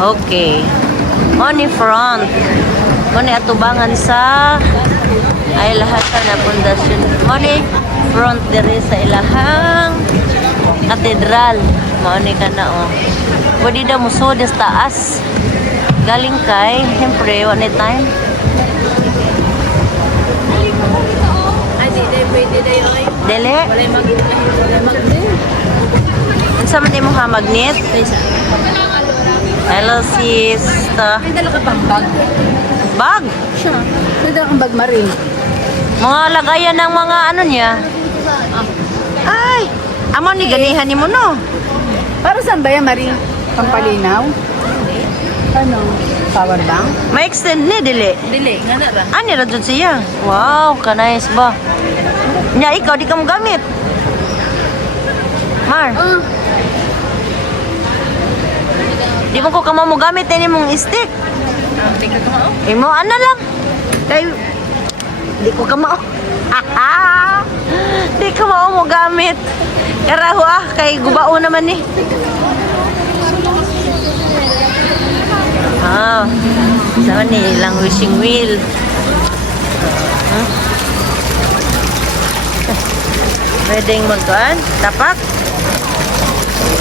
Okay. Money front. Money atubangan sa ay lahat na pundasyon. Money front diri sa ilahang katedral. Money ka na oh. Pwede daw muso des taas. Galing kay, siyempre, one time. Dele? Ano man din mo ka magnet? Hello, sis. May dala ka pang bag. Bag? Siya. May dala kang bag, Marie. Mga lagayan ng mga ano niya. Ay! Amo ni ganihan ni mo no? Para saan ba yan, Marie? Pampalinaw? Ano? Power bank? May extend ni dili. Dili, nga na ba? Ani ra jud siya. Wow, kanayos ba? Nya ikaw di ka mo gamit. Mar. Di mo ko kamo mo gamit ini mong stick. Tingnan ko mo. Imo ana lang. Kay di ko kamo. Di ko mo gamit. Karaho kay gubao naman ni. Sama ni ilang wishing wheel. Pwedeng magkuhan? Tapak?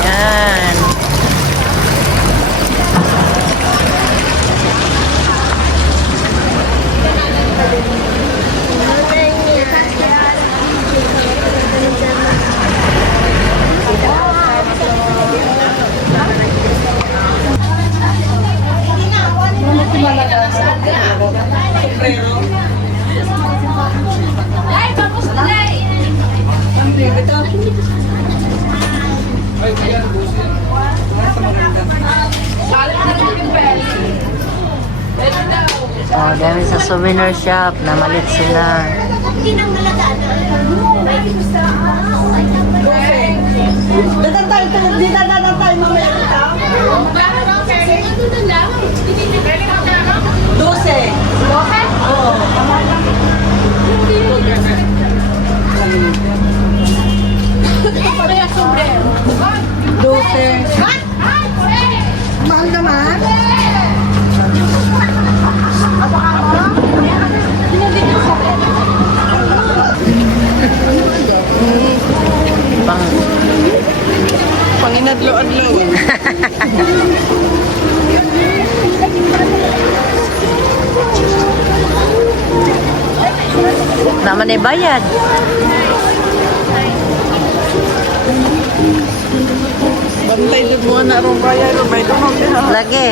Ayan. Oh, dami sa souvenir shop. Namalit sila. Mahal naman. Pang Panginadlo-adlo. naman ay bayad. Bantay di buwan na rin kaya. May tumag na. Lagi.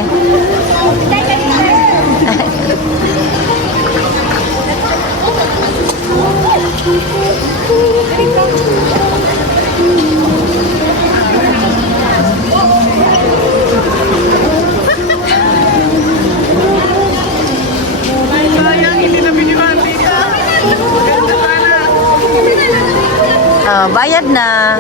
Bayad na.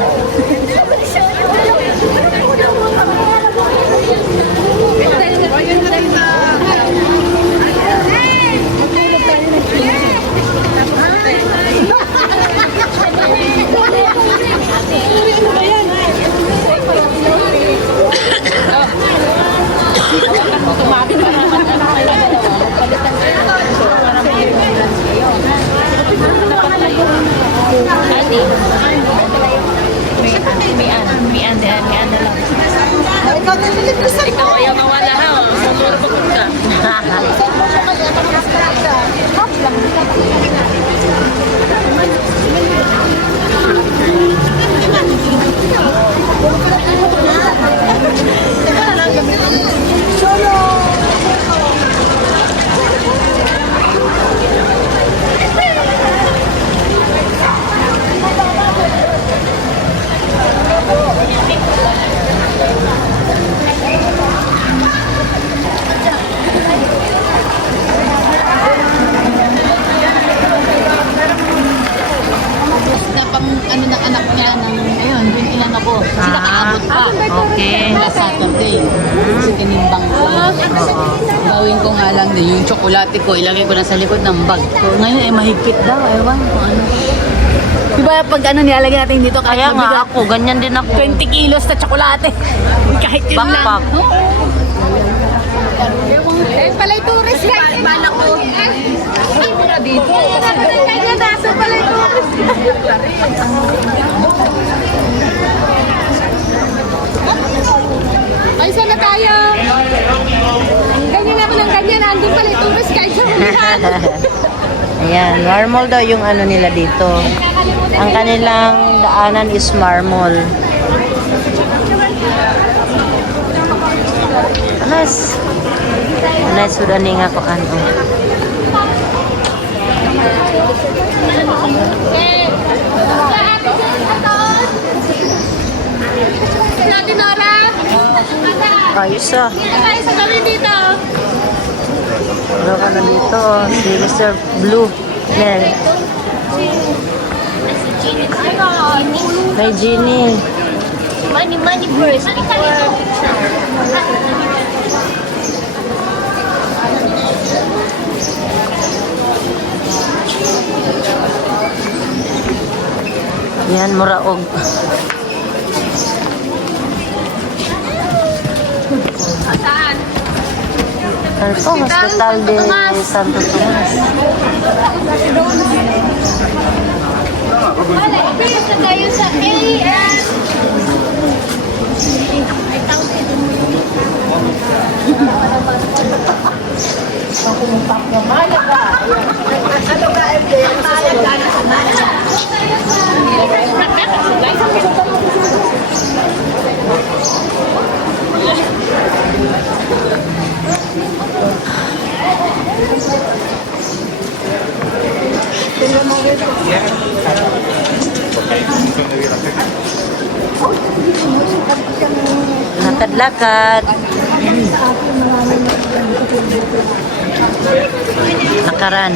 Ikaw ayaw mawala ha. Sumuro pa ka. Ano ng anak niya ng ayun, dun ilan ako. Kasi nakaabot pa. Okay. Last Saturday. Kasi kinimbang ko. Gawin ko nga lang din yung tsokolate ko, ilagay ko na sa likod ng bag. So, ngayon ay mahigpit daw, ewan kung ano. Di ba pag ano nilalagay natin dito kahit Kaya nga mabigat, ako, ganyan din ako. 20 kilos na tsokolate. Kahit yun lang. Backpack. Eh, palay tourist ka. Bala ko. Ay, mura dito. Kaya nasa palay tourist. Ay, saan na tayo? Ganyan ako ng ganyan. Andun palay tourist kahit sa ulihan. Ayan, marmol daw yung ano nila dito. Ang kanilang daanan is marmol. Anas. Anas, sudah ning ako ano. Natin, Nora. Ayos ah. Dito tayo sa gawin dito. Ano ka na dito? Si Mr. Blue. Yan. May genie. Money first before Yan, muraog. Saan? Ano po? Hospital de Santo Tomas. wala, please na tayo sa AS. Lakad-lakad. Nakaran.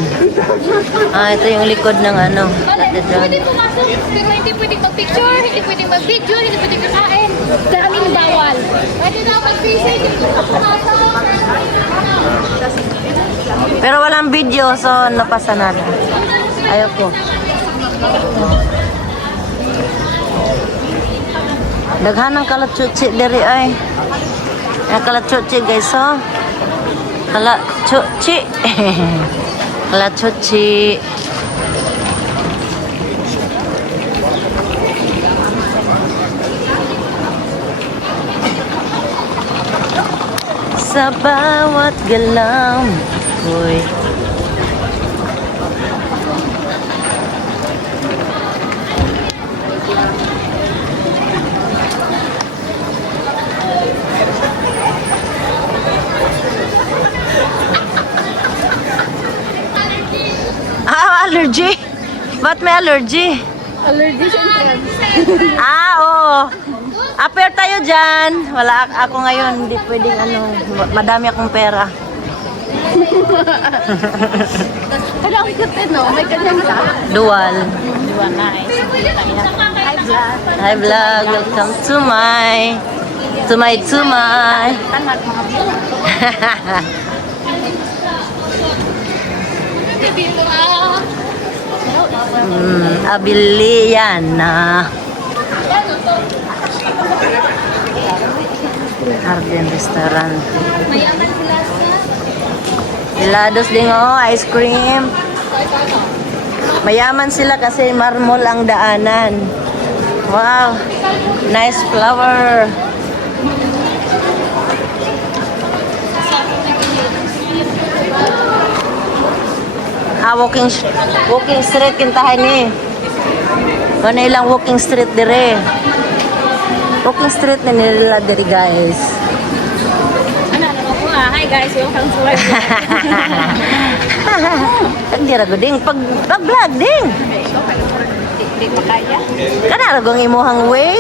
Ah, ito yung likod ng ano. Katedral. Pwede pumasok, pero hindi pwedeng mag-picture, hindi pwedeng mag-video, hindi pwedeng kakain. Daming bawal. Pwede daw mag-visit, hindi pwedeng pumasok. Pero walang video, so napasa na. Ayoko. Daghan ng kalatsutsi diri ay. Ang kalatsutsi guys, oh. Kalatsutsi. Kalatsutsi. Sa bawat galaw ko'y allergy? Ba't may allergy? Allergy siya. Oo. Aper tayo dyan. Wala ako ngayon. Hindi pwedeng ano. Madami akong pera. Wala akong kutin, no? May ganyan ka. Dual. Hi, vlog. Hi vlog. Welcome to my. Tanak, mga vlog. Abili yan na. Arden Restaurant. Mayaman sila sa... Helados din oh, ice cream. Mayaman sila kasi marmol ang daanan. Wow. Nice flower. Ah, walking street kintahan ni. Ano ilang walking street dire. Walking street na nila dire guys. Hi guys, welcome to my vlog. Ang dira ko ding pag-vlog ding. Di pa kaya. Kana ra gong imuhang way.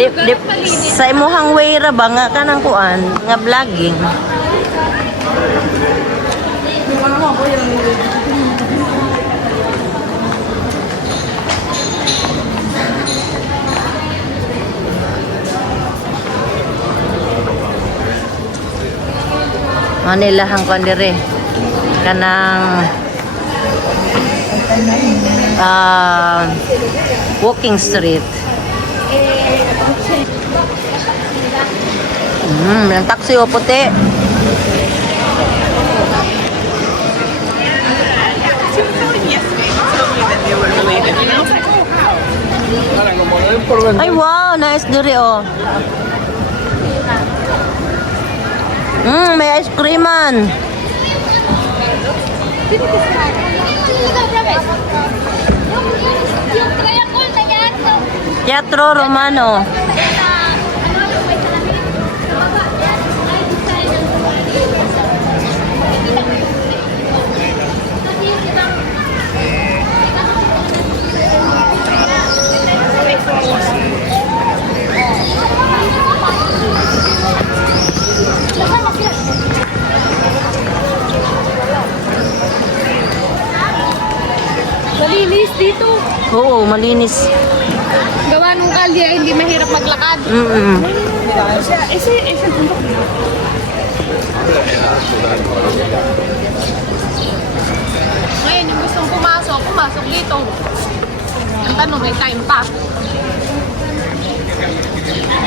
Dip sa imuhang way ra ba nga kanang kuan nga vlogging. Manila hang kuan dire kanang walking street. Ang taxi o puti. Ay wow, nice diri oh. May ice creaman. Yung triangle na yan. Teatro Romano. Malinis dito. Oo, malinis. Gawa nung kalye, hindi mahirap maglakad. Ngayon, yung gustong pumasok dito. Ang tanong, may time pa.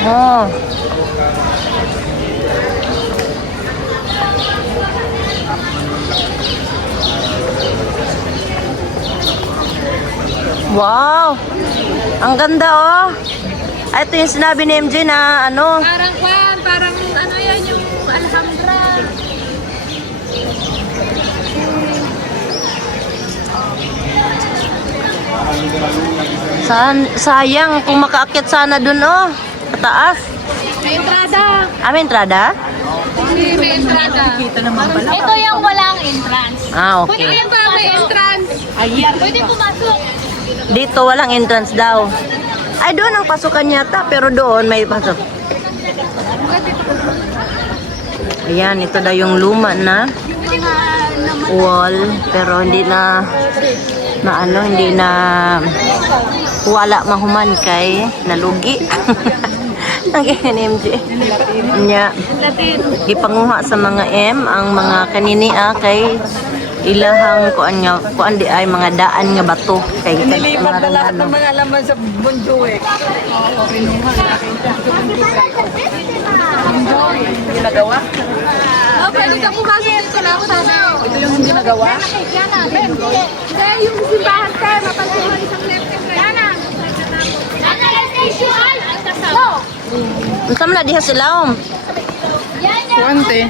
Oh. Wow! Ang ganda oh! Ay, ito yung sinabi ni MJ na ano. Parang ano yan yung Alhambra. Sayang kung makaakyat sana dun oh. Pataas. May entrada. May entrada? Hindi, may entrada. Ito yung walang entrance. Pwede Okay. yan ba may entrance? Pwede pumasok. Dito walang entrance daw. Ay, doon ang pasukan yata, pero doon may pasok. Ayan, ito daw yung luma na wall, pero hindi na hindi na wala mahuman kay nalugi. Ang MJ. Nya, gipanguha sa mga M ang mga kanini kay ilahang kuan di ay mga daan nga bato kay Nilipat na lahat ng mga laman sa Bonjour. Ginagawa? Pwede ka pumasok dito lang sana. Ito yung ginagawa? Hindi, yung simbahan ka. Mapansin mo isang left and right. Yana, station. Go. unsa man na diha sila Yan yan. Kuwante.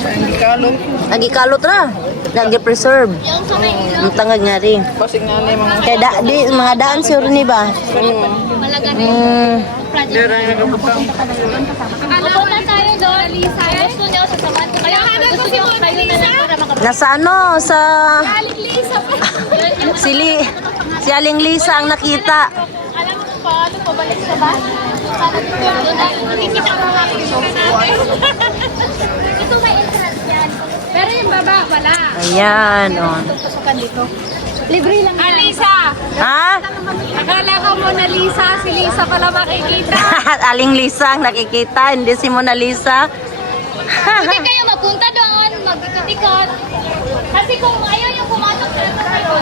Hindi kalong. nagikalot ra nagi-preserve Yung sa may ilaw. ang tangag nga rin Pasig nga na yung mga... kay di mga daan sure ni ba Malaga na Hindi project. rin nagabutang. Pupunta tayo doon, Lisa. Gusto niyo, sasamahan ko kayo. Gusto niyo, kayo na lang para makapag... nasa ano sa Aling Lisa pa. si Aling Lisa ang nakita. Alam mo pa, ano, pabalik sa ba? Sana dito doon ay nakikita ko lang yung show natin. Ito may entrance yan. Pero yung baba, wala. Ayan oh. Pasukan dito. Libre lang yan. Lisa! Ha? Akala ka Mona Lisa, si Lisa pala makikita. Aling Lisa ang nakikita, hindi si Mona Lisa. Hindi kayo magpunta doon, mag-ikot-ikot. Kasi kung ayaw yung pumasok talaga kayo,